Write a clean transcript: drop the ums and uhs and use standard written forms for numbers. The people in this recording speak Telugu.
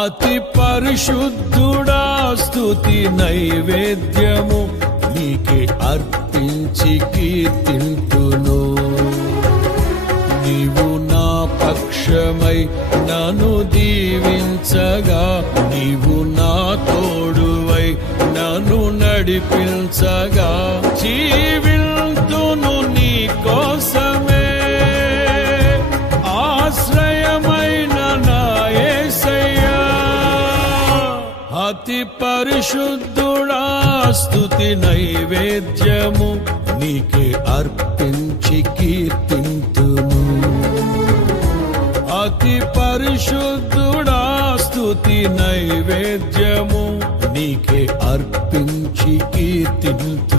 అతి పరిశుద్ధుడా స్తుతి నైవేద్యము నీకే అర్పించి కీర్తింతును. నీవు నా పక్షమై నన్ను దీవించగా, నీవు నా తోడువై నన్ను నడిపించగా, జీవింతును నీ కోసమే ఆశ్రయమైన నా యేసయ్యా. అతి పరిశుద్ధుడా స్తుతి నైవేద్యము నీకే అర్పించి కీర్తింతును. అతి పరిశుద్ధుడా స్తుతి నైవేద్యము నీకే అర్పించి కీర్తింతును.